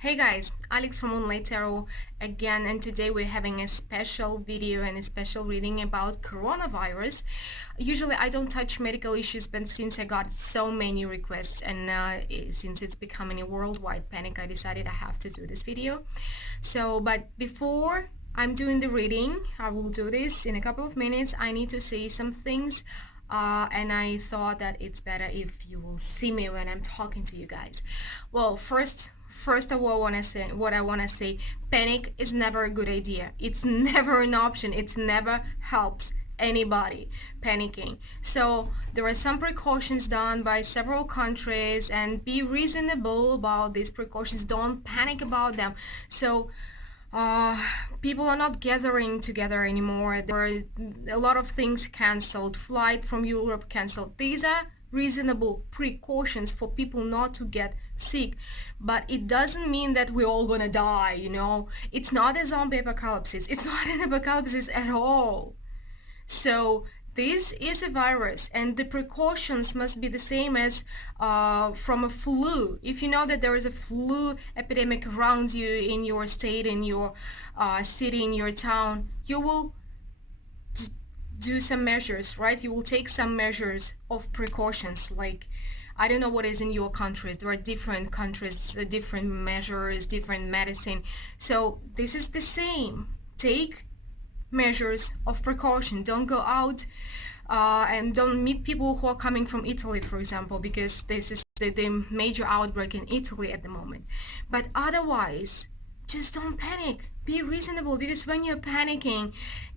Hey guys, Alex from unrelated again, and today we're having a special video and a special reading about coronavirus. Usually I don't touch medical issues, but since I got so many requests and since it's becoming a worldwide panic, I decided I have to do this video. But before I'm doing the reading, I will do this in a couple of minutes. I need to say some things. And I thought that it's better if you will see me when I'm talking to you guys. Well, first of all, I want to say, panic is never a good idea. It's never an option. It never helps anybody panicking. So there are some precautions done by several countries, and be reasonable about these precautions. Don't panic about them. So people are not gathering together anymore. There are a lot of things cancelled. Flight from Europe cancelled. These are reasonable precautions for people not to get sick, but it doesn't mean that we're all gonna die. It's not a zombie apocalypse. It's not an apocalypse at all. So this is a virus, and the precautions must be the same as from a flu. If you know that there is a flu epidemic around you in your state, in your city, in your town, you will do some measures, right? You will take some measures of precautions. Like, I don't know what is in your countries. There are different countries, different measures, different medicine. So this is the same. Take measures of precaution. Don't go out and don't meet people who are coming from Italy, for example, because this is the major outbreak in Italy at the moment. But otherwise, just don't panic. Be reasonable, because when you're panicking,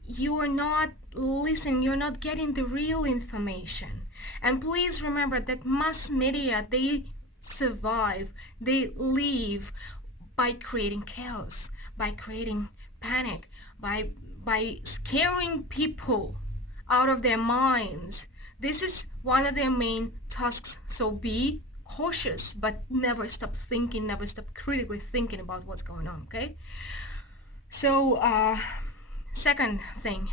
you are not listening, you're not getting the real information. And please remember that mass media, they survive, they live by creating chaos, by creating panic, by scaring people out of their minds. This is one of their main tasks. So be cautious, but never stop thinking, never stop critically thinking about what's going on, okay? So second thing,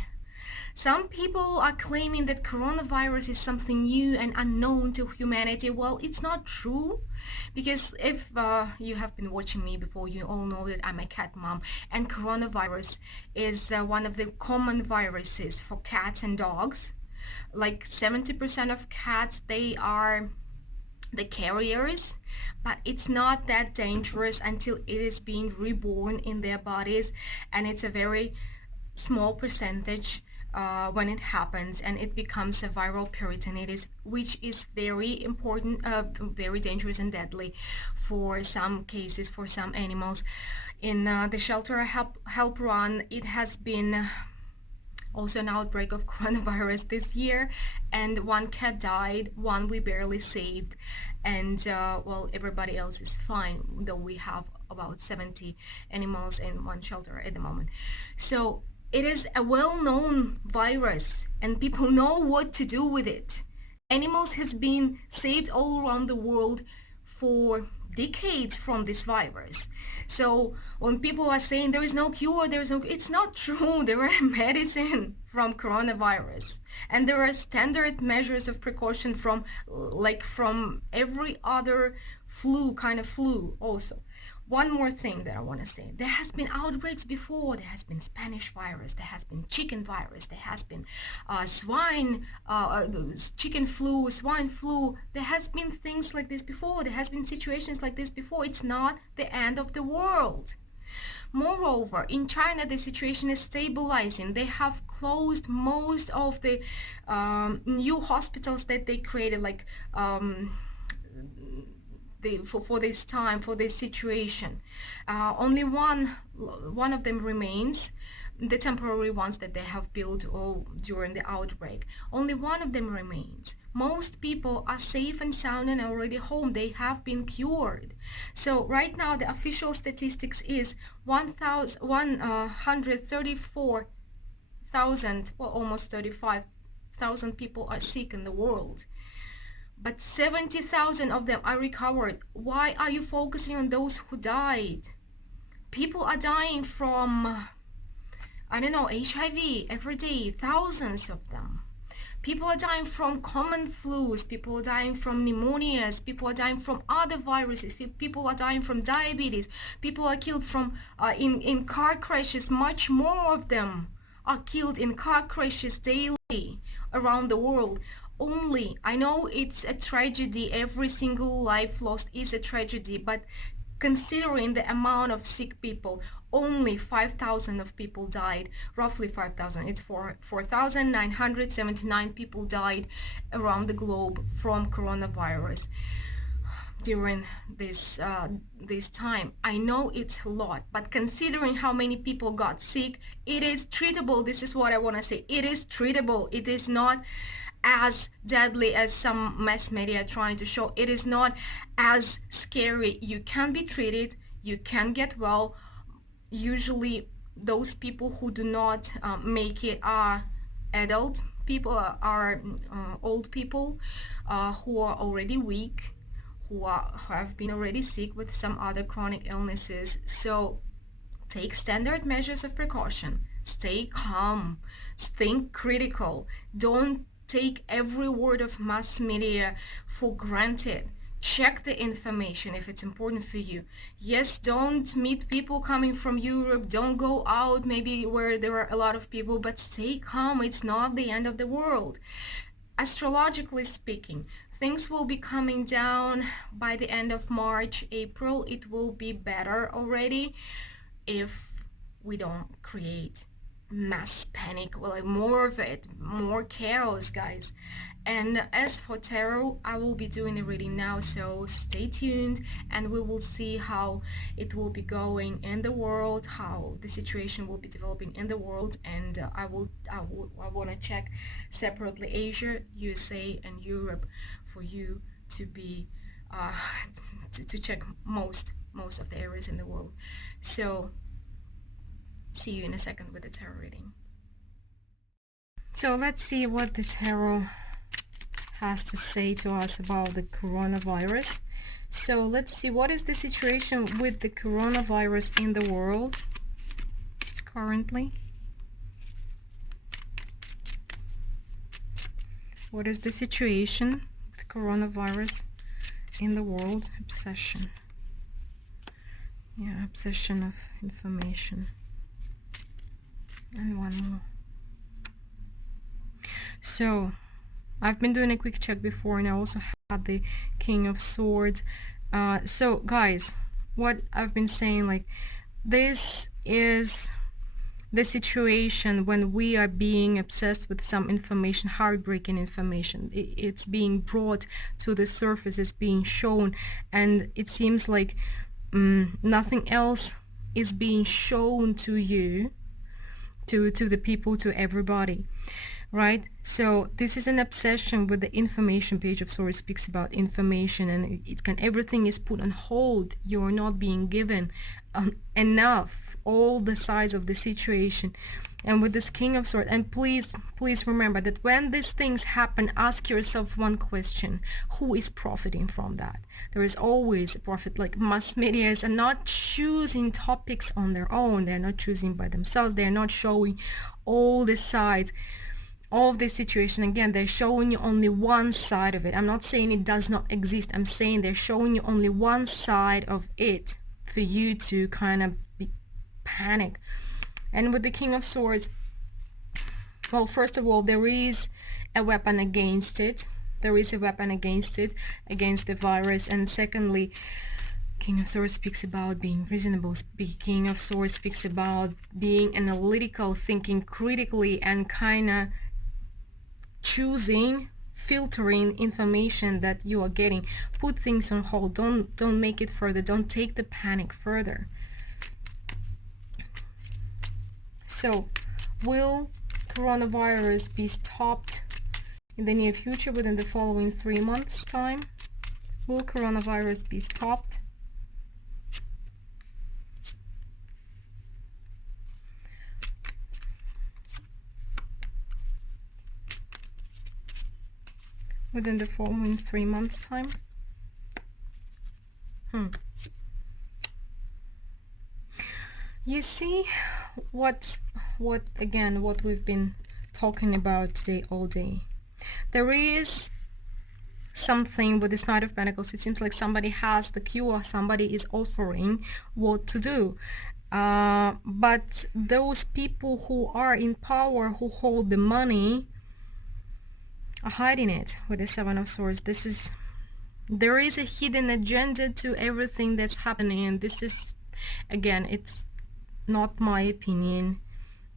some people are claiming that coronavirus is something new and unknown to humanity. Well, it's not true, because if you have been watching me before, you all know that I'm a cat mom, and coronavirus is one of the common viruses for cats and dogs. Like 70% of cats, they are the carriers, but it's not that dangerous until it is being reborn in their bodies, and it's a very small percentage when it happens, and it becomes a viral peritonitis, which is very important, very dangerous and deadly for some cases, for some animals. In the shelter I help run, it has been also an outbreak of coronavirus this year, and one cat died, one we barely saved, and well, everybody else is fine, though we have about 70 animals in one shelter at the moment. So it is a well-known virus, and people know what to do with it. Animals has been saved all around the world for decades from this virus. So when people are saying there is no cure, it's not true. There are medicine from coronavirus, and there are standard measures of precaution from every other kind of flu also. One more thing that I want to say. There has been outbreaks before. There has been Spanish virus. There has been chicken virus. There has been chicken flu, swine flu. There has been things like this before. There has been situations like this before. It's not the end of the world. Moreover, in China, the situation is stabilizing. They have closed most of the new hospitals that they created, for this time, for this situation. Only one of them remains, the temporary ones that they have built during the outbreak. Only one of them remains. Most people are safe and sound and already home. They have been cured. So right now the official statistics is 134,000, well, almost 35,000 people are sick in the world, but 70,000 of them are recovered. Why are you focusing on those who died? People are dying from, I don't know, HIV every day, thousands of them. People are dying from common flus, people are dying from pneumonias, people are dying from other viruses, people are dying from diabetes, people are killed from in car crashes. Much more of them are killed in car crashes daily around the world. Only, I know it's a tragedy, every single life lost is a tragedy, but considering the amount of sick people, only 5,000 of people died, roughly 5,000. It's 4,979 people died around the globe from coronavirus during this time. I know it's a lot, but considering how many people got sick, it is treatable. This is what I want to say. It is treatable. It is not as deadly as some mass media are trying to show. It is not as scary. You can be treated, you can get well. Usually those people who do not make it are adult people, are old people who are already weak, who have been already sick with some other chronic illnesses. So take standard measures of precaution, stay calm, think critical, don't take every word of mass media for granted. Check the information if it's important for you. Yes, don't meet people coming from Europe, don't go out maybe where there are a lot of people, but stay calm. It's not the end of the world. Astrologically speaking, things will be coming down by the end of March, April. It will be better already if we don't create mass panic. Well, more of it, more chaos, guys. And as for tarot, I will be doing a reading now, so stay tuned and we will see how it will be going in the world, how the situation will be developing in the world. And I want to check separately Asia, USA and Europe for you to be to check most of the areas in the world. So see you in a second with the tarot reading. So let's see what the tarot has to say to us about the coronavirus. So let's see, what is the situation with the coronavirus in the world currently? What is the situation with coronavirus in the world? Obsession. Yeah, obsession of information. And one more. So I've been doing a quick check before, and I also had the King of Swords. So guys, what I've been saying, like, this is the situation when we are being obsessed with some information, heartbreaking information. It's being brought to the surface, it's being shown, and it seems like nothing else is being shown to you, to the people, to everybody, right? So this is an obsession with the information. Page of Swords speaks about information, and everything is put on hold. You're not being given enough, all the sides of the situation. And with this King of Swords, and please remember that when these things happen, ask yourself one question: who is profiting from that? There is always a profit. Like, mass media are not choosing topics on their own, they're not choosing by themselves, they're not showing all the sides of this situation. Again, they're showing you only one side of it. I'm not saying it does not exist, I'm saying they're showing you only one side of it for you to kind of panic. And with the King of Swords, well, first of all, there is a weapon against it. There is a weapon against it, against the virus. And secondly, King of Swords speaks about being reasonable. King of Swords speaks about being analytical, thinking critically, and kind of choosing, filtering information that you are getting. Put things on hold. Don't make it further. Don't take the panic further. So, will coronavirus be stopped in the near future, within the following 3 months' time? Will coronavirus be stopped? Within the following 3 months' time? You see what we've been talking about today all day. There is something with this Knight of Pentacles. It seems like somebody has the cure, somebody is offering what to do. But those people who are in power, who hold the money, are hiding it with the Seven of Swords. There is a hidden agenda to everything that's happening, and this is, again, it's not my opinion.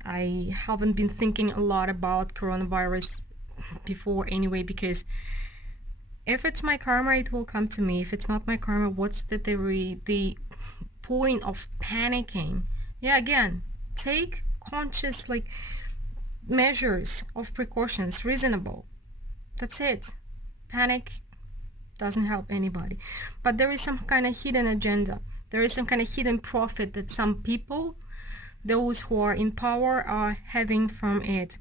I haven't been thinking a lot about coronavirus before anyway, because if it's my karma, it will come to me. If it's not my karma, what's the point of panicking? Yeah, again, take conscious measures of precautions, reasonable. That's it. Panic doesn't help anybody. But there is some kind of hidden agenda. There is some kind of hidden profit that some people, those who are in power, are having from it.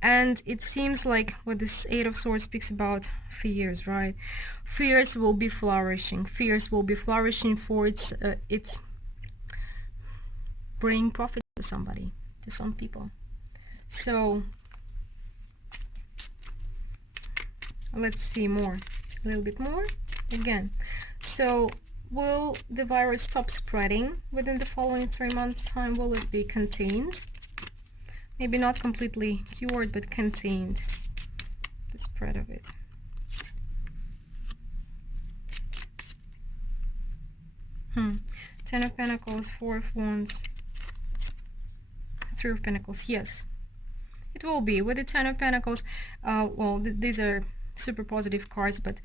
And it seems like what this Eight of Swords speaks about, fears, right? Fears will be flourishing. Fears will be flourishing for its bring profit to somebody, to some people. So let's see more, a little bit more again. So will the virus stop spreading within the following 3 months time? Will it be contained? Maybe not completely cured, but contained, the spread of it. Ten of Pentacles, Four of Wands, Three of Pentacles. Yes, it will be. With the Ten of Pentacles, well, these are super positive cards, but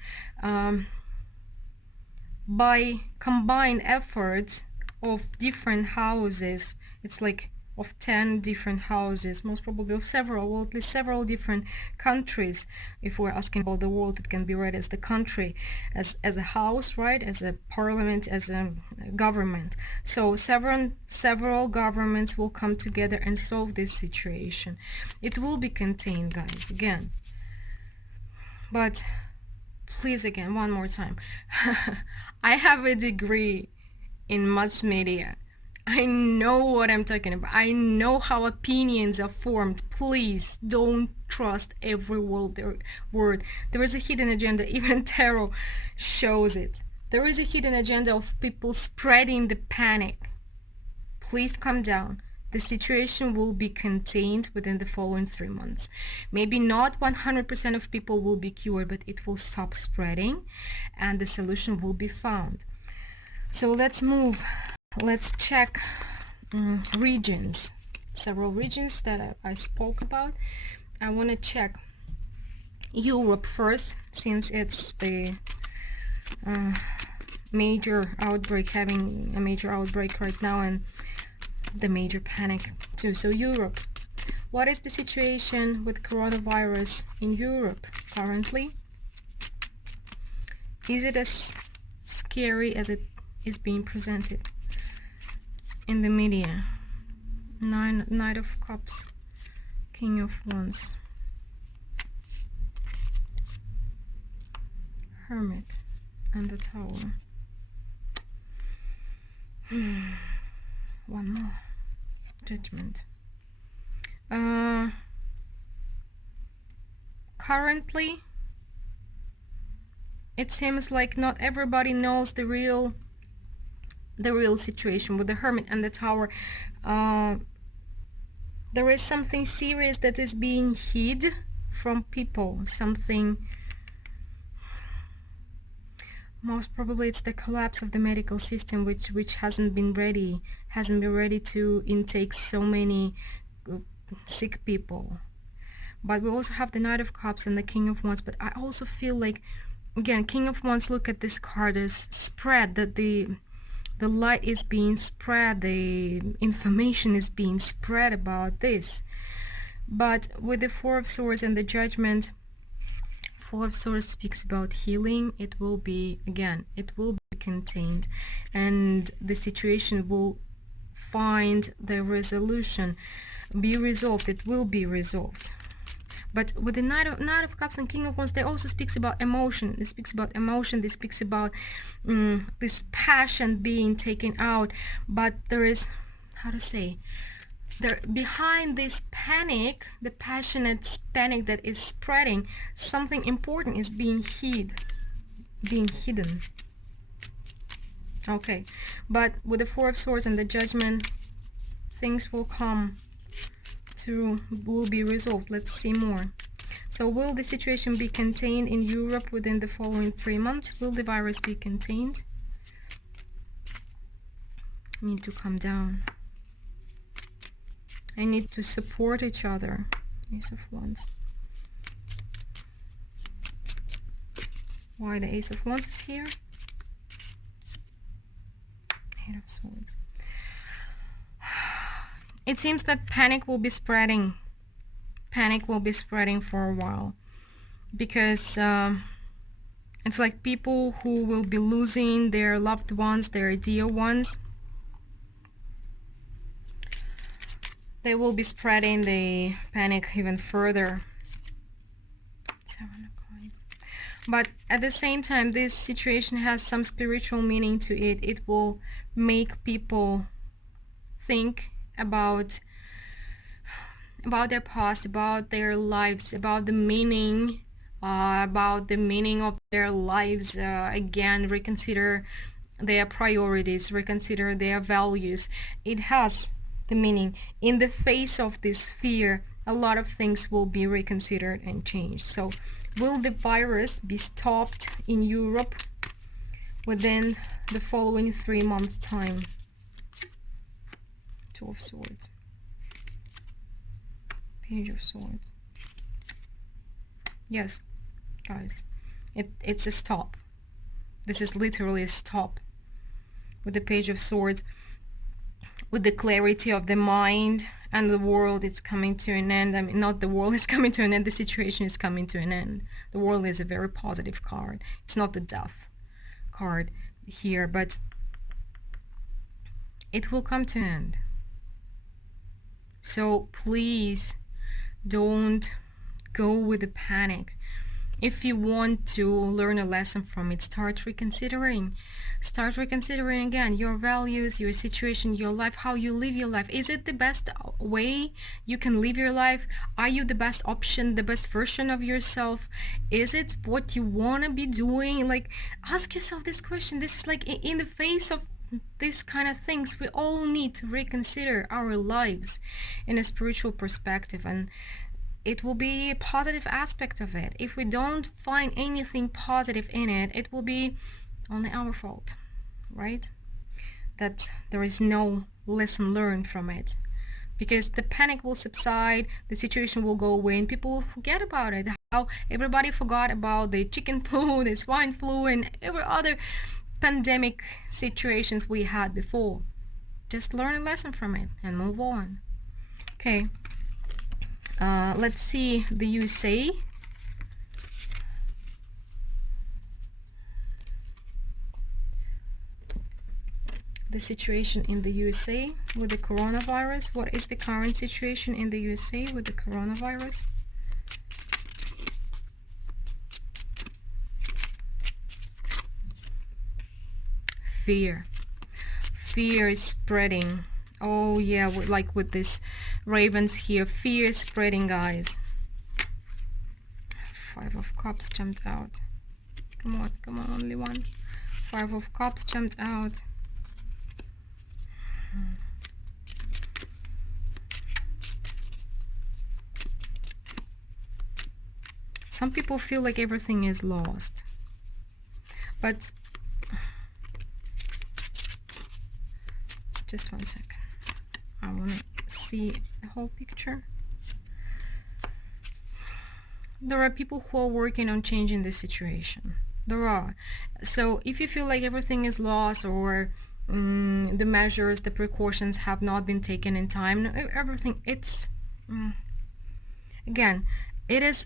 by combined efforts of different houses, it's like of 10 different houses, most probably of several, well, at least several different countries. If we're asking about the world, it can be read as the country, as a house, right, as a parliament, as a government. So several governments will come together and solve this situation. It will be contained, guys, again. But please, again, one more time, I have a degree in mass media. I know what I'm talking about. I know how opinions are formed. Please don't trust every word. There is a hidden agenda. Even tarot shows it. There is a hidden agenda of people spreading the panic. Please calm down. The situation will be contained within the following 3 months. Maybe not 100% of people will be cured, but it will stop spreading and the solution will be found. So let's move. Let's check regions, several regions that I spoke about. I want to check Europe first, since it's the major outbreak, having a major outbreak right now, and the major panic too. So Europe, what is the situation with coronavirus in Europe currently? Is it as scary as it is being presented in the media? Knight of Cups, King of Wands, Hermit, and the Tower. One more. Judgment. Currently, it seems like not everybody knows the real situation with the Hermit and the Tower. There is something serious that is being hid from people. Something, most probably it's the collapse of the medical system, which hasn't been ready to intake so many sick people. But we also have the Knight of Cups and the King of Wands. But I also feel like, again, King of Wands, look at this card, there's spread, that the light is being spread, the information is being spread about this. But with the Four of Swords and the Judgment, Four of Swords speaks about healing. It will be, again, it will be contained, and the situation will find the resolution, be resolved. It will be resolved. But with the Knight of Cups and King of Wands, there also speaks about emotion. It speaks about emotion. This speaks about this passion being taken out. But there is, how to say, there, behind this panic, the passionate panic that is spreading, something important is being hidden. Okay, but with the Four of Swords and the Judgment, things will be resolved. Let's see more. So will the situation be contained in Europe within the following 3 months? Will the virus be contained? I need to calm down. I need to support each other. Ace of Wands. Why the Ace of Wands is here? Eight of Swords. It seems that panic will be spreading. Panic will be spreading for a while. Because it's like people who will be losing their loved ones, their dear ones. They will be spreading the panic even further. Seven of Coins. But at the same time, this situation has some spiritual meaning to it. It will make people think about their past, about their lives, about the meaning of their lives. Again, reconsider their priorities, reconsider their values. It has the meaning. In the face of this fear, a lot of things will be reconsidered and changed. So will the virus be stopped in Europe within the following 3 months time? Two of Swords. Page of Swords. Yes, guys, it's a stop. This is literally a stop. With the Page of Swords, with the clarity of the mind and the world, it's coming to an end. I mean, not the world is coming to an end, the situation is coming to an end. The world is a very positive card. It's not the death card here, but it will come to an end. So please don't go with the panic. If you want to learn a lesson from it, start reconsidering. Start reconsidering again your values, your situation, your life, how you live your life. Is it the best way you can live your life? Are you the best option, the best version of yourself? Is it what you want to be doing? Like, ask yourself this question. This is like in the face of these kind of things, we all need to reconsider our lives in a spiritual perspective, and it will be a positive aspect of it. If we don't find anything positive in it, it will be only our fault, right? That there is no lesson learned from it, because the panic will subside, the situation will go away, and people will forget about it. How everybody forgot about the chicken flu, the swine flu, and every other pandemic situations we had before. Just learn a lesson from it and move on. Okay, let's see the USA. The situation in the USA with the coronavirus. What is the current situation in the USA with the coronavirus? Fear. Fear is spreading. Oh yeah, like with this ravens here, fear is spreading, guys. Five of Cups jumped out. Come on, only one. Five of Cups jumped out. Some people feel like everything is lost, but just one second. I want to see the whole picture. There are people who are working on changing this situation. There are. So if you feel like everything is lost, or the measures, the precautions have not been taken in time, everything, it's again, it is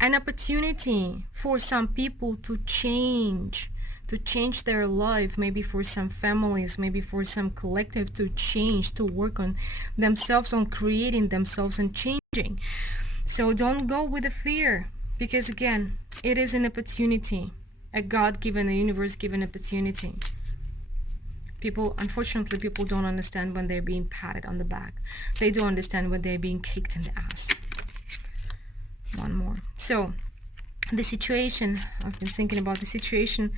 an opportunity for some people to change their life, maybe for some families, maybe for some collective, to change, to work on themselves, on creating themselves and changing. So don't go with the fear, because again, it is an opportunity, a God-given, a universe-given opportunity. People, unfortunately, people don't understand when they're being patted on the back. They don't understand when they're being kicked in the ass. One more. So the situation, I've been thinking about the situation,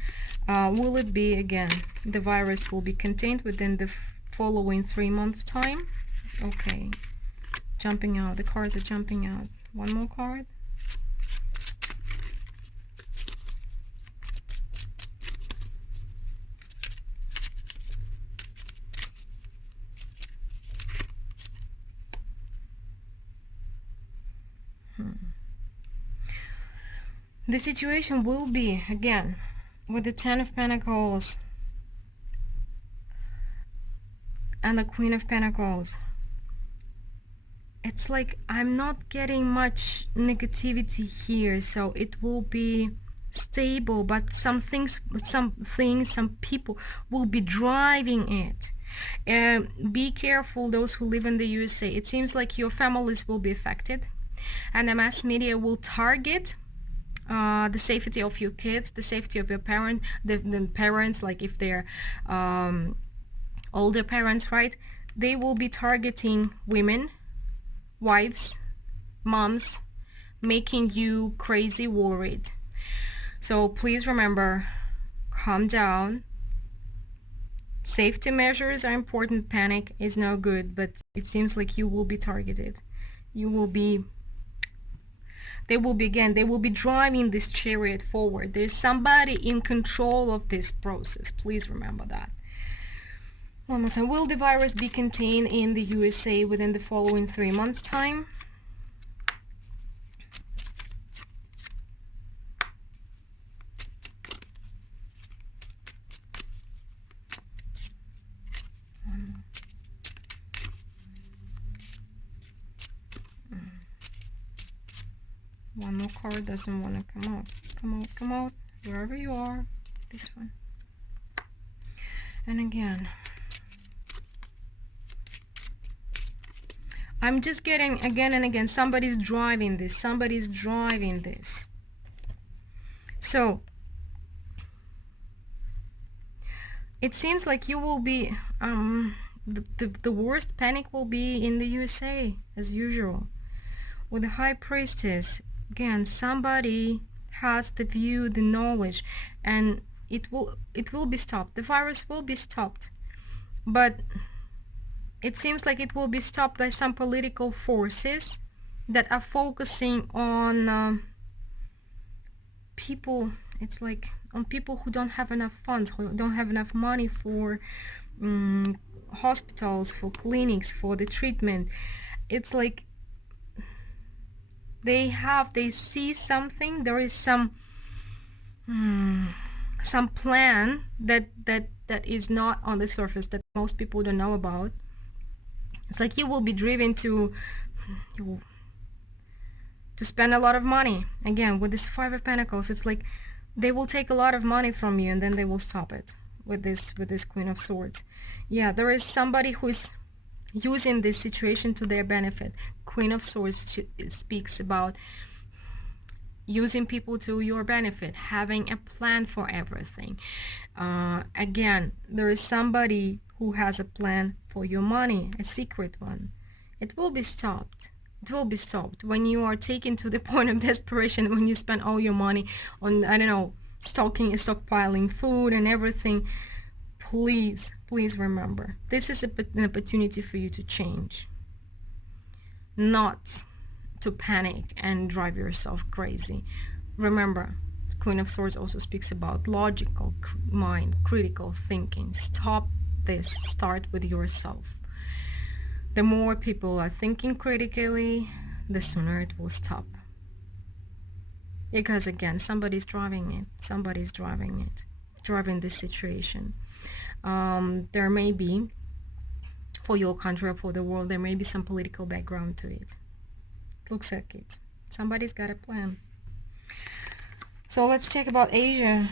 will it be, again, the virus will be contained within the following 3 months time? Okay, jumping out, the cards are jumping out. One more card. The situation will be, again, with the Ten of Pentacles and the Queen of Pentacles. It's like I'm not getting much negativity here, so it will be stable, but some people will be driving it. Be careful, those who live in the USA. It seems like your families will be affected, and the mass media will target the safety of your kids, the safety of your the parents, like if they're older parents, right? They will be targeting women, wives, moms, making you crazy worried. So please remember, calm down. Safety measures are important. Panic is no good, but it seems like you will be targeted. You will be, they will be driving this chariot forward. There's somebody in control of this process. Please remember that. One more time. Will the virus be contained in the USA within the following 3 months time? One more card doesn't want to come out. Come out, wherever you are. This one. And again, I'm just getting, again and again, somebody's driving this. Somebody's driving this. So, it seems like you will be, the worst panic will be in the USA, as usual. With the High Priestess, again, somebody has the view, the knowledge, and it will be stopped. The virus will be stopped, but it seems like it will be stopped by some political forces that are focusing on people. It's like on people who don't have enough funds, who don't have enough money for hospitals, for clinics, for the treatment. It's like they see something. There is some plan that is not on the surface, that most people don't know about. It's like you will be driven to spend a lot of money. Again, with this Five of Pentacles, it's like they will take a lot of money from you and then they will stop it with this Queen of Swords. Yeah, there is somebody who's using this situation to their benefit. Queen of Swords speaks about using people to your benefit, having a plan for everything. Again, there is somebody who has a plan for your money, a secret one. It will be stopped. It will be stopped when you are taken to the point of desperation, when you spend all your money on, I don't know, stockpiling food and everything. Please remember, this is an opportunity for you to change, not to panic and drive yourself crazy. Remember, Queen of Swords also speaks about logical mind, critical thinking. Stop this. Start with yourself. The more people are thinking critically, the sooner it will stop. Because again, somebody's driving this situation. There may be, for your country or for the world, there may be some political background to it. Looks like it. Somebody's got a plan. So let's check about Asia.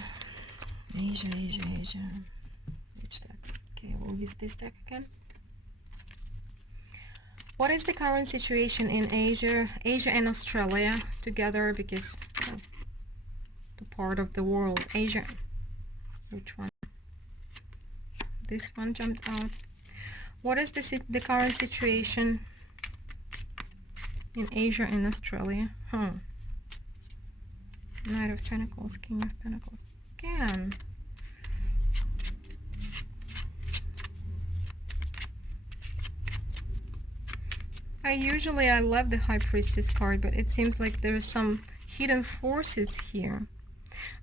Asia. Which deck? Okay, we'll use this deck again. What is the current situation in Asia and Australia together? Because the part of the world, Asia. Which one? This one jumped out. What is the current situation in Asia and Australia? Knight of Pentacles, King of Pentacles. Again. I love the High Priestess card, but it seems like there's some hidden forces here.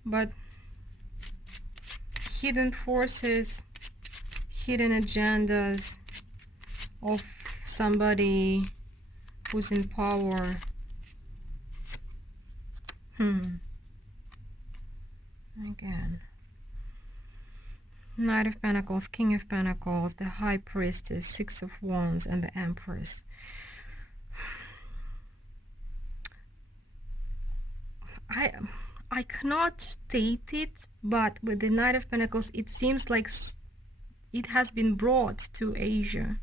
But hidden forces, hidden agendas of somebody who's in power. Again. Knight of Pentacles, King of Pentacles, the High Priestess, Six of Wands, and the Empress. I cannot state it, but with the Knight of Pentacles, it seems like it has been brought to Asia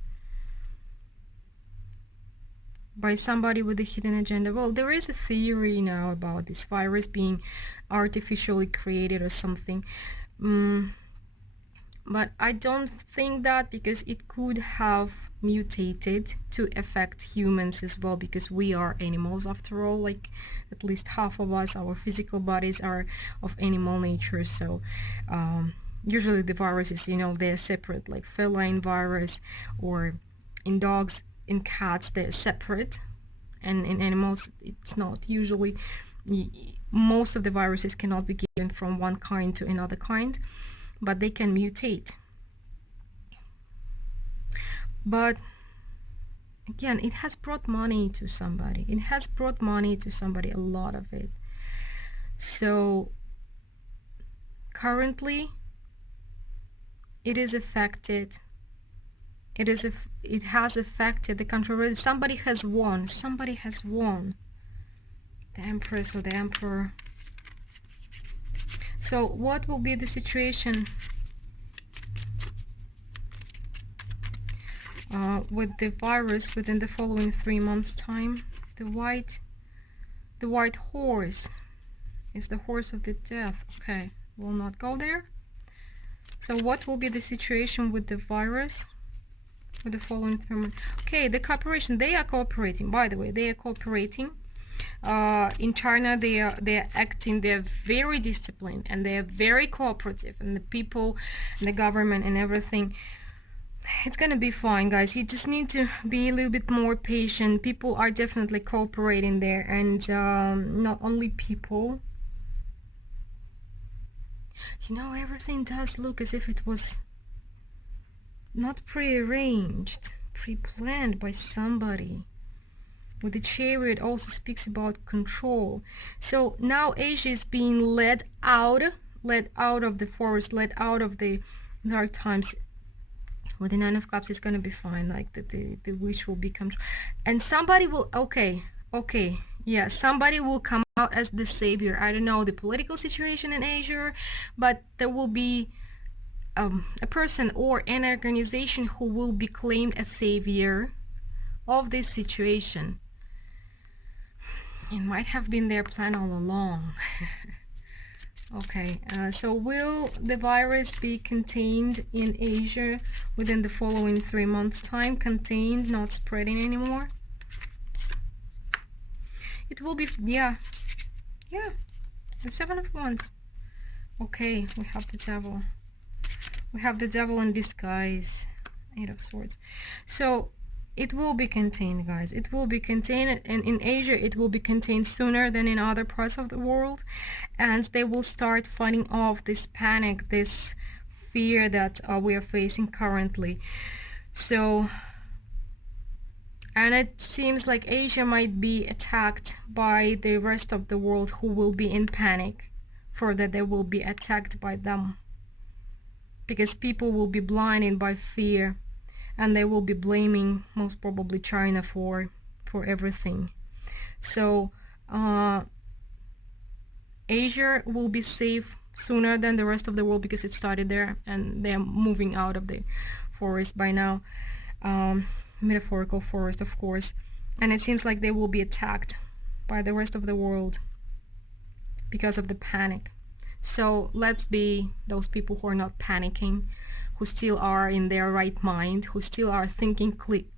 by somebody with a hidden agenda. Well, there is a theory now about this virus being artificially created or something. But I don't think that, because it could have mutated to affect humans as well, because we are animals after all. Like, at least half of us, our physical bodies are of animal nature. So usually the viruses, they're separate, like feline virus, or in dogs, in cats, they're separate, and in animals it's not. Usually most of the viruses cannot be given from one kind to another kind, but they can mutate. But again, it has brought money to somebody. It has brought money to somebody, a lot of it. So currently it is affected. It has affected the country. Somebody has won. Somebody has won. The Empress or the Emperor. So what will be the situation with the virus within the following 3 months' time? The white horse is the horse of the death. Okay, we'll not go there. So what will be the situation with the virus for the following 3 months? Okay, the cooperation. They are cooperating. By the way, they are cooperating. In China, they are acting. They are very disciplined, and they are very cooperative. And the people, and the government, and everything. It's gonna be fine, guys. You just need to be a little bit more patient. People are definitely cooperating there, and not only people. Everything does look as if it was not pre-arranged, pre-planned by somebody. With the Chariot also speaks about control. So now Asia is being led out of the forest, led out of the dark times. With the Nine of Cups, it's gonna be fine. Like the wish will become, and somebody will. Okay, yeah, somebody will come out as the savior. I don't know the political situation in Asia, but there will be a person or an organization who will be claimed as savior of this situation. It might have been their plan all along. Okay, so will the virus be contained in Asia within the following 3 months' time? Contained, not spreading anymore? It will be, yeah, the Seven of Wands. Okay, we have the Devil. We have the Devil in disguise. Eight of Swords. So it will be contained, guys. It will be contained, and in Asia it will be contained sooner than in other parts of the world, and they will start fighting off this panic, this fear that we are facing currently. So, and it seems like Asia might be attacked by the rest of the world, who will be in panic for that they will be attacked by them, because people will be blinded by fear. And they will be blaming most probably China for everything. So Asia will be safe sooner than the rest of the world, because it started there, and they're moving out of the forest by now. Metaphorical forest, of course. And it seems like they will be attacked by the rest of the world because of the panic. So let's be those people who are not panicking, who still are in their right mind, who still are thinking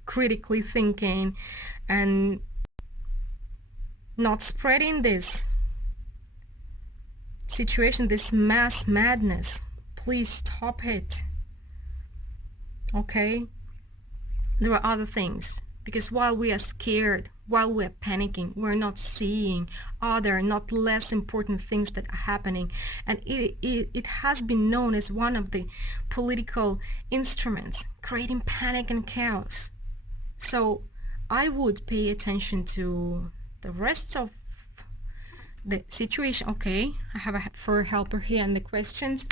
critically thinking and not spreading this situation, this mass madness. Please stop it. Okay? There are other things, because while we are scared, while we're panicking, we're not seeing other, not less important things that are happening. And it has been known as one of the political instruments, creating panic and chaos. So I would pay attention to the rest of the situation. Okay, I have a fur helper here and the questions.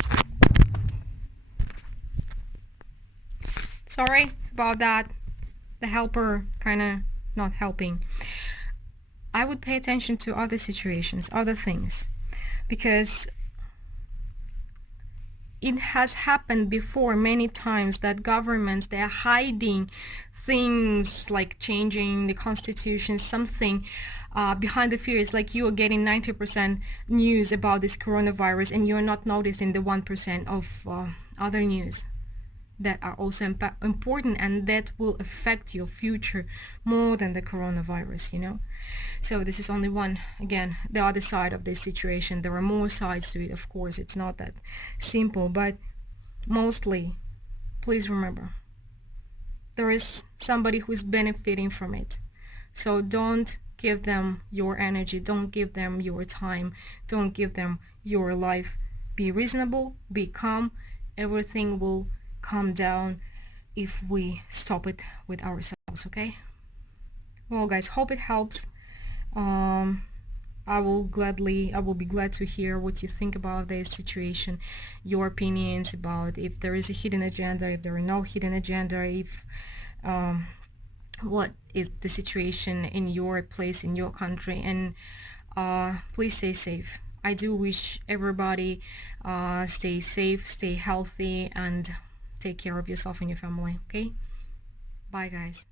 Sorry about that. The helper kind of not helping. I would pay attention to other situations, other things, because it has happened before many times that governments, they are hiding things like changing the constitution, something behind the fears, like you are getting 90% news about this coronavirus and you're not noticing the 1% of other news that are also important and that will affect your future more than the coronavirus, you know. So this is only one, again, the other side of this situation. There are more sides to it, of course. It's not that simple, but mostly, please remember, there is somebody who's benefiting from it. So don't give them your energy, don't give them your time, don't give them your life. Be reasonable, be calm. Everything will calm down if we stop it with ourselves. Okay? Well, guys, hope it helps. I will be glad to hear what you think about this situation, your opinions about if there is a hidden agenda, if there are no hidden agenda, if what is the situation in your place, in your country, and please stay safe. I do wish everybody stay safe, stay healthy, and take care of yourself and your family. Okay? Bye, guys.